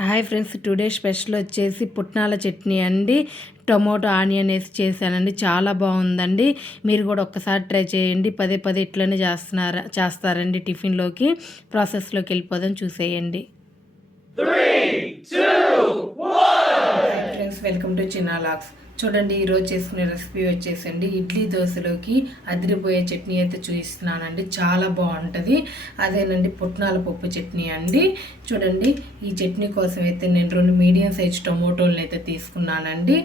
Hi friends today special వచ్చేసి పుట్నాల చట్నీ అండి. టొమాటో ఆనియన్ వేసి చేశానండి. చాలా బాగుందండి. మీరు కూడా ఒక్కసారి ట్రై చేయండి. పదే పదే ఇట్లనే చేస్తున్నారా చేస్తారండి టిఫిన్లోకి. ప్రాసెస్లోకి వెళ్ళిపోదాం చూసేయండి. ఫ్రెండ్స్ వెల్కమ్ టు చిన్నా లాక్స్ చూడండి ఈరోజు చేసుకునే రెసిపీ వచ్చేసండి. ఇడ్లీ దోశలోకి అదిరిపోయే చట్నీ అయితే చూపిస్తున్నానండి. చాలా బాగుంటుంది. అదేనండి పుట్నాల పప్పు చట్నీ అండి. చూడండి ఈ చట్నీ కోసం అయితే నేను రెండు మీడియం సైజ్ టొమాటోలను అయితే తీసుకున్నానండి.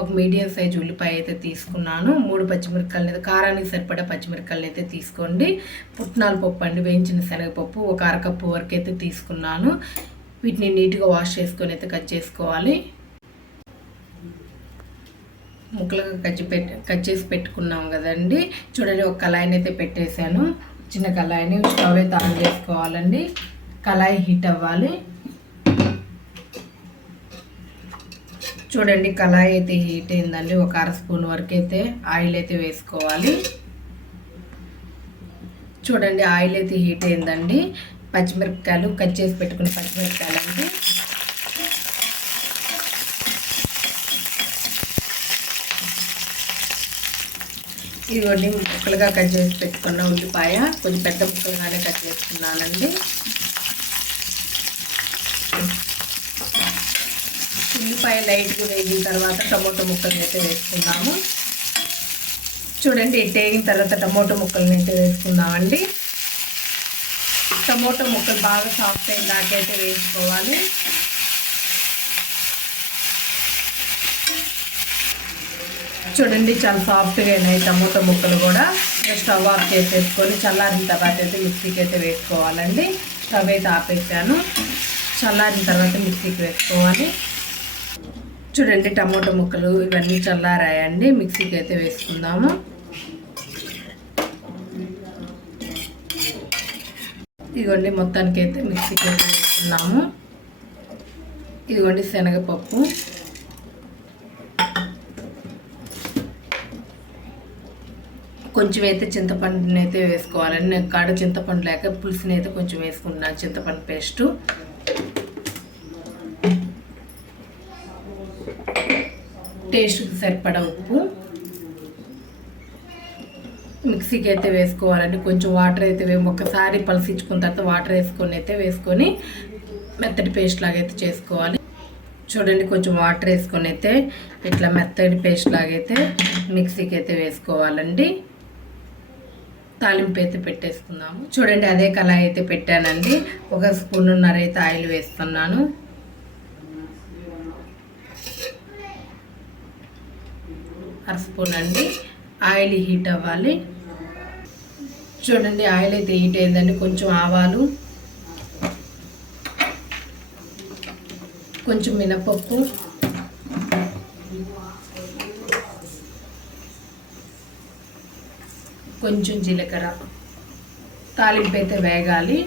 ఒక మీడియం సైజ్ ఉల్లిపాయ అయితే తీసుకున్నాను. మూడు పచ్చిమిరపకాయలు అయితే కారానికి సరిపడా పచ్చిమిరపకాయలు అయితే తీసుకోండి. పుట్నాల పప్పు అండి వేయించిన శనగపప్పు ఒక అరకప్పు వరకు అయితే తీసుకున్నాను. వీటిని నీట్గా వాష్ చేసుకొని అయితే కట్ చేసుకోవాలి. ముక్కలుగా కచ్చి పెట్టి కట్ చేసి పెట్టుకున్నాం కదండి. చూడండి ఒక కళాయిని అయితే పెట్టేశాను. చిన్న కళాయిని స్టవ్ అయితే ఆన్ చేసుకోవాలండి. కళాయి హీట్ అవ్వాలి. చూడండి కళాయి అయితే హీట్ అయిందండి. ఒక అర స్పూన్ వరకు అయితే ఆయిల్ అయితే వేసుకోవాలి. చూడండి ఆయిల్ అయితే హీట్ అయిందండి. పచ్చిమిరపకాయలు కట్ చేసి పెట్టుకున్న పచ్చిమిరపకాయలు అండి ఇవన్నీ ముక్కలుగా కట్ చేసి పెట్టుకున్న ఉల్లిపాయ. కొంచెం పెద్ద ముక్కలుగానే కట్ చేసుకున్నానండి. ఉల్లిపాయ లైట్గా వేగిన తర్వాత టమోటో ముక్కలు అయితే వేసుకున్నాము చూడండి ఇటు వేగిన తర్వాత టమోటో ముక్కలను అయితే వేసుకున్నామండి టమోటో ముక్కలు బాగా సాఫ్ట్ అయిన దాకైతే వేసుకోవాలి చూడండి చాలా సాఫ్ట్గా అయినాయి టమోటా ముక్కలు కూడా. స్టవ్ ఆఫ్ చేసేసుకొని చల్లారిన తర్వాత అయితే మిక్సీకి అయితే వేసుకోవాలండి. స్టవ్ అయితే ఆపేసాను. చల్లారిన తర్వాత మిక్సీకి వేసుకోవాలి. చూడండి టమోటా ముక్కలు ఇవన్నీ చల్లారాయండి. మిక్సీకి అయితే వేసుకుందాము. ఇదిగోండి మొత్తానికి అయితే మిక్సీకి అయితే వేసుకున్నాము ఇదిగోండి శనగపప్పు. కొంచెం అయితే చింతపండుని అయితే వేసుకోవాలండి. నేను కాడ చింతపండు లేక పులుసుని అయితే కొంచెం వేసుకుంటున్నాను చింతపండు పేస్టు. టేస్ట్కి సరిపడా ఉప్పు. మిక్సీకి అయితే వేసుకోవాలండి. కొంచెం వాటర్ అయితే ఒకసారి ఒక్కసారి పలసించుకున్న తర్వాత వాటర్ వేసుకొని అయితే వేసుకొని మెత్తటి పేస్ట్ లాగా అయితే చేసుకోవాలి. చూడండి కొంచెం వాటర్ వేసుకొని అయితే ఇట్లా మెత్తటి పేస్ట్ లాగైతే మిక్సీకి అయితే వేసుకోవాలండి. తాలింపు అయితే పెట్టేసుకుందాము చూడండి అదే కళాయి అయితే పెట్టానండి. ఒక స్పూన్నర అయితే ఆయిల్ వేస్తున్నాను. అర స్పూన్ అండి. ఆయిల్ హీట్ అవ్వాలి. చూడండి ఆయిల్ అయితే హీట్ అయిందండి. కొంచెం ఆవాలు కొంచెం మినపప్పు కొంచెం జీలకర్ర తాలింపు అయితే వేగాలి.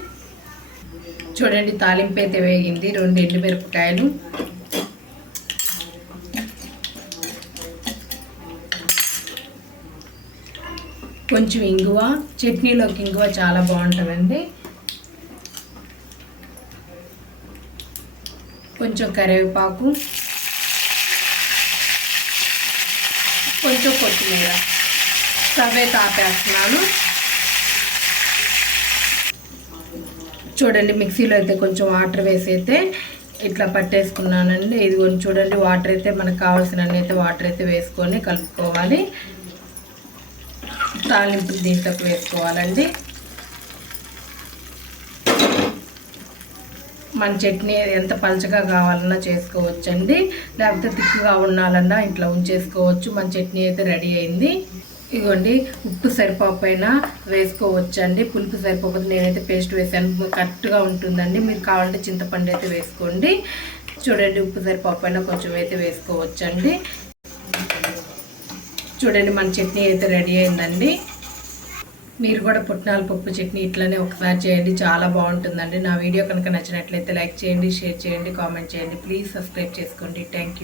చూడండి తాలింపు అయితే వేగింది. రెండు ఎండుమిరపకాయలు. కొంచెం ఇంగువ. చట్నీలోకి ఇంగువ చాలా బాగుంటుందండి. కొంచెం కరివేపాకు. కొంచెం కొత్తిమీర. స్టవ్ అయితే ఆపేస్తున్నాను. చూడండి మిక్సీలో అయితే కొంచెం వాటర్ వేసి అయితే ఇట్లా పట్టేసుకున్నానండి. ఇది కొంచెం చూడండి వాటర్ అయితే మనకు కావాల్సిన అయితే వాటర్ అయితే వేసుకొని కలుపుకోవాలి. తాలింపు దీంట్లోకి వేసుకోవాలండి. మన చట్నీ ఎంత పలచగా కావాలన్నా చేసుకోవచ్చండి. లేకపోతే తిక్కుగా ఉండాలన్నా ఇంట్లో ఉంచేసుకోవచ్చు. మన చట్నీ అయితే రెడీ అయింది. ఇదిగోండి ఉప్పు సరిపోకపోయినా వేసుకోవచ్చండి. పులుపు సరిపోకపోతే నేనైతే పేస్ట్ వేసాను. కరెక్ట్గా ఉంటుందండి. మీరు కావాలంటే చింతపండు అయితే వేసుకోండి. చూడండి ఉప్పు సరిపోకపోయినా కొంచెం అయితే వేసుకోవచ్చండి. చూడండి మన చట్నీ అయితే రెడీ అయిందండి. మీరు కూడా పుట్నాల పప్పు చట్నీ ఇట్లనే ఒకసారి చేయండి. చాలా బాగుంటుందండి. నా వీడియో కనుక నచ్చినట్లయితే లైక్ చేయండి షేర్ చేయండి కామెంట్ చేయండి. ప్లీజ్ సబ్స్క్రైబ్ చేసుకోండి. థ్యాంక్